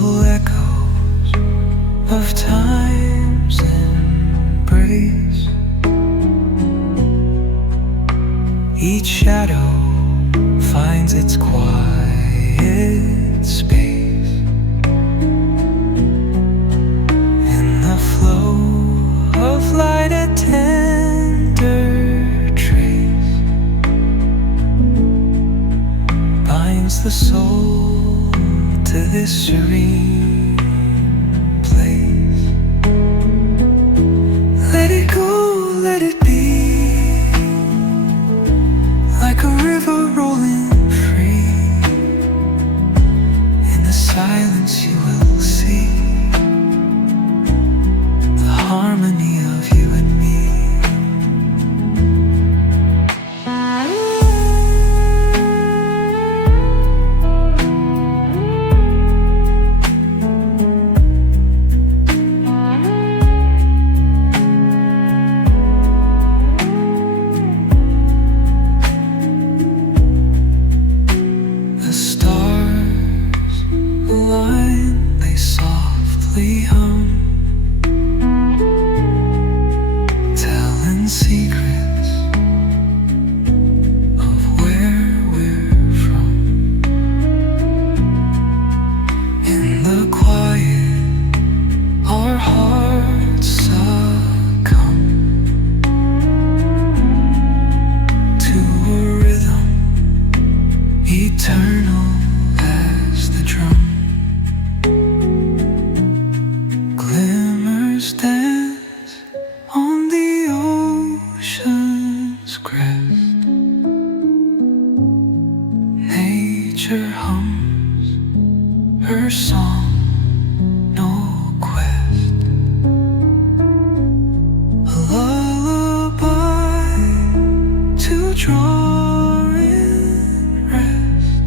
gentle echoes of time's embrace. Each shadow finds its quiet space in the flow of light, a tender trace binds the soul to this serene place. Let it go, let it be, like a river rolling free. In the silence you will see the harmony of you and me. The stars align, they softly hum, telling secrets of where we're from. In the quiet, our hearts succumb to a rhythm eternal as the drum. Glimmers dance on the ocean's crest. Nature hums her song, no quest. A lullaby to draw in rest,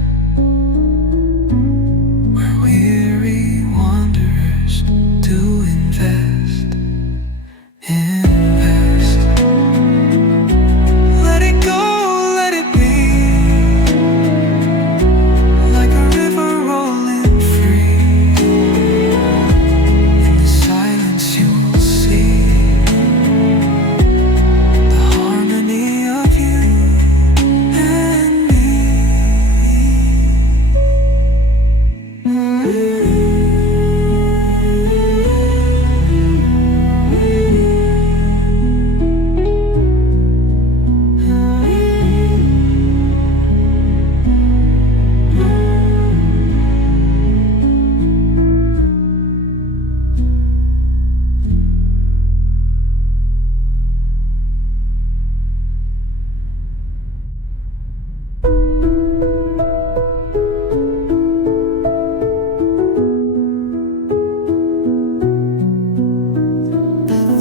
where weary wanderers do invest. Let it go, let it be, like a river rolling free. In the silence you will see the harmony of you and me.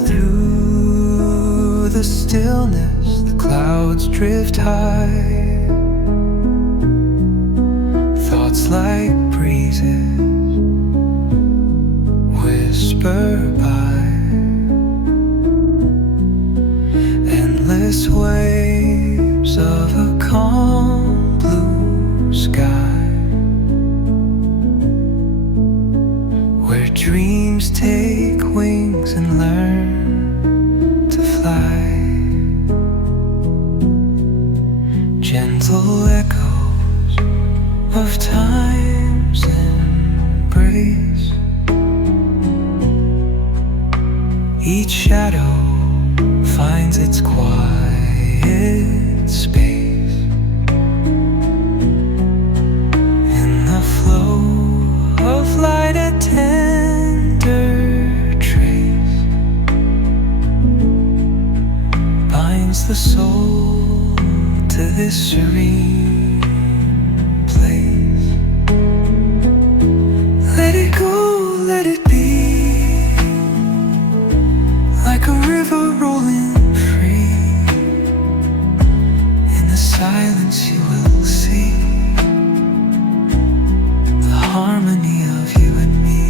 Through the stillness, the clouds drift high. Thoughts like breezes whisper by. Endless waves of a calm blue sky, where dreams take wings and learn to fly. Gentle echoes of time's embrace. Each shadow finds its quiet space in the flow of light, a tender trace binds the soul to this serene place. Let it go, let it be, like a river rolling free. In the silence you will see the harmony of you and me.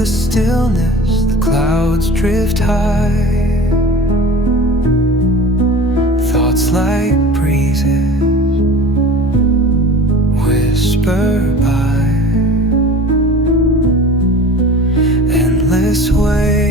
the stillness, the clouds drift high. Thoughts like breezes whisper by. Endless waves